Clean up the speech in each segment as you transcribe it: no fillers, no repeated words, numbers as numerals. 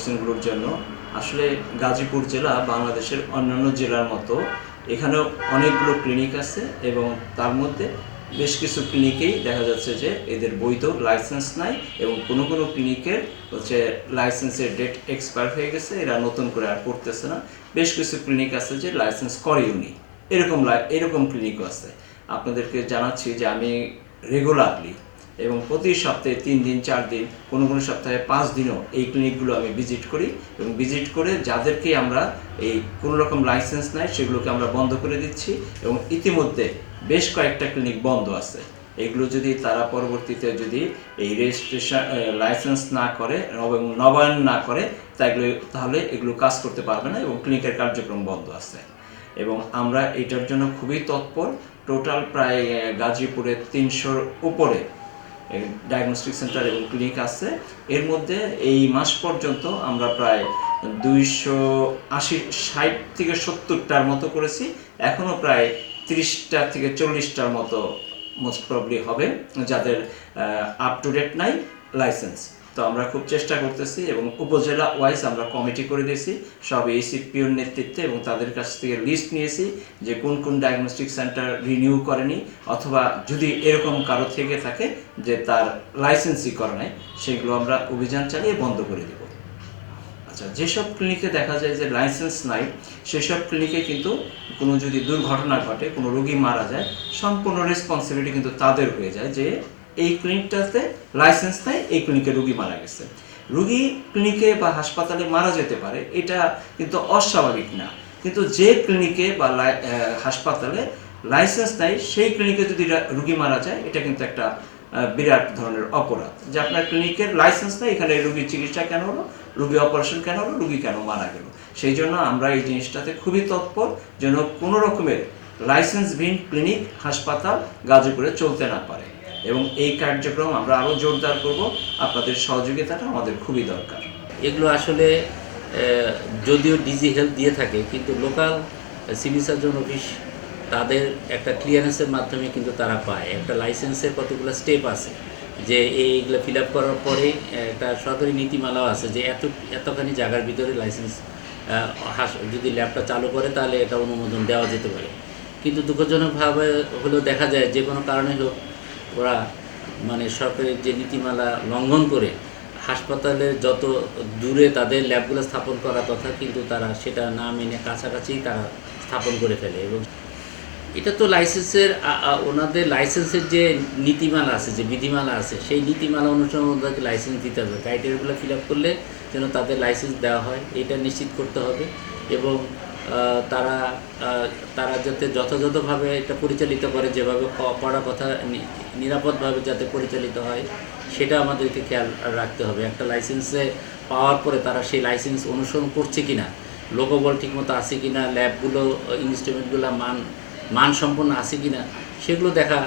কোশ্চেনগুলোর জন্য। আসলে গাজীপুর জেলা বাংলাদেশের অন্যান্য জেলার মতো এখানেও অনেকগুলো ক্লিনিক আছে এবং তার মধ্যে বেশ কিছু ক্লিনিকেই দেখা যাচ্ছে যে এদের বৈধ লাইসেন্স নাই এবং কোনো কোনো ক্লিনিকের হচ্ছে লাইসেন্সের ডেট এক্সপায়ার হয়ে গেছে, এরা নতুন করে আর করতেছে না। বেশ কিছু ক্লিনিক আছে যে লাইসেন্স করেওনি, এরকম ক্লিনিকও আছে। আপনাদেরকে জানাচ্ছি যে আমি রেগুলারলি এবং প্রতি সপ্তাহে 3 দিন 4 দিন, কোনো কোনো সপ্তাহে 5 দিনও এই ক্লিনিকগুলো আমি ভিজিট করি এবং ভিজিট করে যাদেরকে আমরা এই কোনো রকম লাইসেন্স নাই সেগুলোকে আমরা বন্ধ করে দিচ্ছি এবং ইতিমধ্যে বেশ কয়েকটা ক্লিনিক বন্ধ আছে। এগুলো যদি তারা পরবর্তীতে যদি এই রেজিস্ট্রেশন লাইসেন্স না করে এবং নবায়ন না করে তাহলে এগুলো কাজ করতে পারবে না এবং ক্লিনিকের কার্যক্রম বন্ধ আছে। এবং আমরা এটার জন্য খুবই তৎপর। টোটাল প্রায় গাজীপুরে 300-র উপরে ডায়াগনস্টিক সেন্টার এবং ক্লিনিক আছে। এর মধ্যে এই মাস পর্যন্ত আমরা প্রায় 260 থেকে 70টার মতো করেছি। এখনও প্রায় 30টা থেকে 40টার মতো মোস্ট প্রবলি হবে যাদের আপ টু ডেট নাই লাইসেন্স। তো আমরা খুব চেষ্টা করতেছি এবং উপজেলা ওয়াইজ আমরা কমিটি করে দিয়েছি সব এসিপিওর নেতৃত্বে এবং তাদের কাছ থেকে লিস্ট নিয়েছি যে কোন কোন ডায়াগনস্টিক সেন্টার রিনিউ করেনি অথবা যদি এরকম কারো থেকে থাকে যে তার লাইসেন্সই করে নাই, সেগুলো আমরা অভিযান চালিয়ে বন্ধ করে দেব। আচ্ছা, যেসব ক্লিনিকে দেখা যায় যে লাইসেন্স নাই সেসব ক্লিনিকে কিন্তু কোনো যদি দুর্ঘটনা ঘটে, কোনো রোগী মারা যায়, সম্পূর্ণ রেসপন্সিবিলিটি কিন্তু তাদের হয়ে যায় যে এই ক্লিনিকটাতে লাইসেন্স নেই, এই ক্লিনিকে রোগী মারা গেছে। রোগী ক্লিনিকে বা হাসপাতালে মারা যেতে পারে, এটা কিন্তু অস্বাভাবিক না, কিন্তু যে ক্লিনিকে বা হাসপাতালে লাইসেন্স নাই সেই ক্লিনিকে যদি রোগী মারা যায় এটা কিন্তু একটা বিরাট ধরনের অপরাধ যে আপনার ক্লিনিকের লাইসেন্স নেই, এখানে রোগীর চিকিৎসা কেন হলো, রোগী অপারেশন কেন হলো, রোগী কেন মারা গেল। সেই জন্য আমরা এই জিনিসটাতে খুবই তৎপর যেন কোনো রকমের লাইসেন্সবিহীন ক্লিনিক হাসপাতাল গাজীপুরে চলতে না পারে এবং এই কার্যক্রম আমরা আরও জোরদার করব। আপনাদের সহযোগিতাটা আমাদের খুবই দরকার। এগুলো আসলে যদিও ডিজি হেলথ দিয়ে থাকে কিন্তু লোকাল সিভিল সার্জন অফিস তাদের একটা ক্লিয়ারেন্সের মাধ্যমে কিন্তু তারা পায়। একটা লাইসেন্সের কতগুলো স্টেপ আছে যে এইগুলো ফিল আপ করার পরে একটা সরকারি নীতিমালাও আছে যে এতখানি জায়গার ভিতরে লাইসেন্স যদি ল্যাবটা চালু করে তাহলে এটা অনুমোদন দেওয়া যেতে পারে। কিন্তু দুঃখজনকভাবে হলেও দেখা যায় যে কোনো কারণে হোক ওরা মানে সরকারের যে নীতিমালা লঙ্ঘন করে হাসপাতালের যত দূরে তাদের ল্যাবগুলো স্থাপন করার কথা কিন্তু তারা সেটা না মেনে কাছাকাছি তারা স্থাপন করে ফেলে। এবং এটা তো লাইসেন্সের ওনাদের লাইসেন্সের যে নীতিমালা আছে, যে বিধিমালা আছে, সেই নীতিমালা অনুসরণ ওনাদেরকে লাইসেন্স দিতে হবে। ক্রাইটেরিয়াগুলো ফিল আপ করলে যেন তাদের লাইসেন্স দেওয়া হয় এটা নিশ্চিত করতে হবে এবং তারা তারা যাতে যথাযথভাবে এটা পরিচালিত করে, যেভাবে করার কথা নিরাপদভাবে যাতে পরিচালিত হয় সেটা আমাদেরকে খেয়াল রাখতে হবে। একটা লাইসেন্সে পাওয়ার পরে তারা সেই লাইসেন্স অনুসরণ করছে কিনা, লোকবল ঠিকমতো আছে কিনা, ল্যাবগুলো ইনস্ট্রুমেন্টগুলো মানসম্পন্ন আছে কিনা সেগুলো দেখা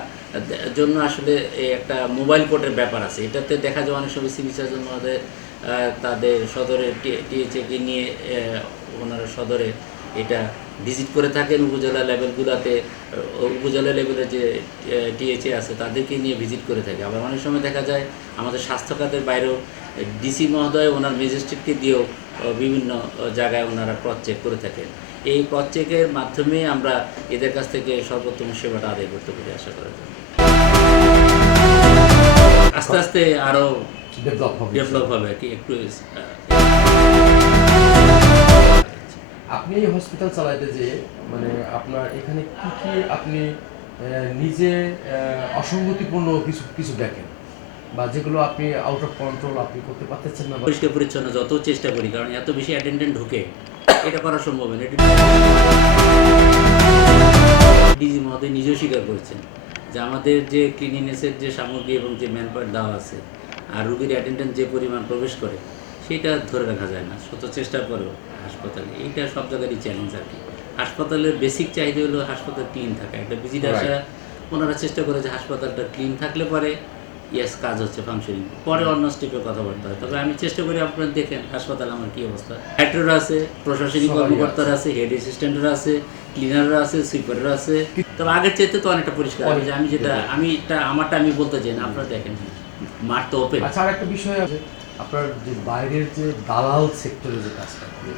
জন্য আসলে একটা মোবাইল কোর্টের ব্যাপার আছে। এটাতে দেখা যায় অনেক সময় সিভিল সার্জন মহোদয় তাদের সদরে টিএচএকে নিয়ে ওনারা সদরে এটা ভিজিট করে থাকেন উপজেলা লেভেলগুলোতে, উপজেলা লেভেলে যে টিএচএ আছে তাদেরকে নিয়ে ভিজিট করে থাকে। আবার অনেক সময় দেখা যায় আমাদের স্বাস্থ্য খাতের বাইরেও ডিসি মহোদয় ওনার ম্যাজিস্ট্রেটকে দিয়েও বিভিন্ন জায়গায় ওনারা ক্রস চেক করে থাকেন। এই ক্রস চেকের মাধ্যমে আমরা এদের কাছ থেকে সর্বোত্তম সেবাটা আদায় করতে পারি আশা করা যায়। আস্তে আস্তে আরও ডেভেলপ হবে কি একটু। আপনি হসপিটাল চালাইতে যে মানে আপনার এখানে কি কি আপনি নিজে অসঙ্গতিপূর্ণ কিছু দেখেন বা যেগুলো আপনি আউট অফ কন্ট্রোল আপনি করতে পারতেছেন না? পরিষ্কার পরিচ্ছন্ন যত চেষ্টা করি, কারণ এত বেশি অ্যাটেন্ডেন্ট ঢুকে এটা করা সম্ভব না। ডিজি মহোদয় নিজেও স্বীকার করেছেন যে আমাদের যে ক্লিনিনেসের যে সামগ্রী এবং যে ম্যানপাওয়ার দেওয়া আছে আর রুগীর অ্যাটেন্ডেন্ট যে পরিমাণ প্রবেশ করে সেটা ধরে রাখা যায় না শত চেষ্টার পরেও হাসপাতালে। এইটা সব জায়গারই চ্যালেঞ্জ আর কি। হাসপাতালের বেসিক চাহিদা হলো হাসপাতাল ক্লিন থাকা। একটা ভিজিট আসা ওনারা চেষ্টা করে যে হাসপাতালটা ক্লিন থাকলে পরে ইয়েস কাজ হচ্ছে ফাংশনিং, পরে অন্য স্টেপে কথা বলতে হয়। তবে আমি চেষ্টা করি, আপনারা দেখেন হাসপাতালে আমার কী অবস্থা, হেডরা আছে, প্রশাসনিক সবাই কর্মকর্তারা আছে, হেড অ্যাসিস্ট্যান্টরা আছে, ক্লিনাররা আছে, সুইপাররা আছে। তবে আগের চাইতে তো অনেকটা পরিষ্কার। আমি যেটা আমারটা আমি বলতে চাই না, আপনারা দেখেন মাঠ তো ওপেন। আচ্ছা, আর একটা বিষয় আছে, আপনার যে বাইরের যে দালাল সেক্টরে যে কাজটা করে,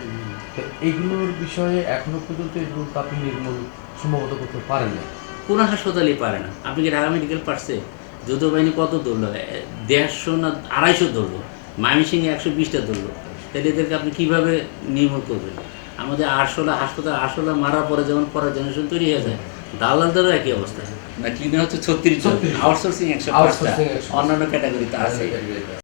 তো এইগুলোর বিষয়ে এখনো পর্যন্ত এগুলো তো আপনি নির্মূল সম্ভবত করতে পারেন না। কোনো হাসপাতালই পারে না। আপনি কি ঢাকা মেডিকেল পারছে? যৌথ বাহিনী কত ধরলো? 150 না 250 ধরলো, ময়মনসিংহে 120টা ধরলো। তাহলে এদেরকে আপনি কীভাবে নির্মূল করবেন? আমাদের আরশোলা মারার পরে যেমন পরের জেনারেশন তৈরি হয়ে যায়, দালালদেরও একই অবস্থা। না, ক্লিনার হচ্ছে 36 জন, আউটসোর্সিং 105টা, অন্যান্য ক্যাটাগরিতে আছে।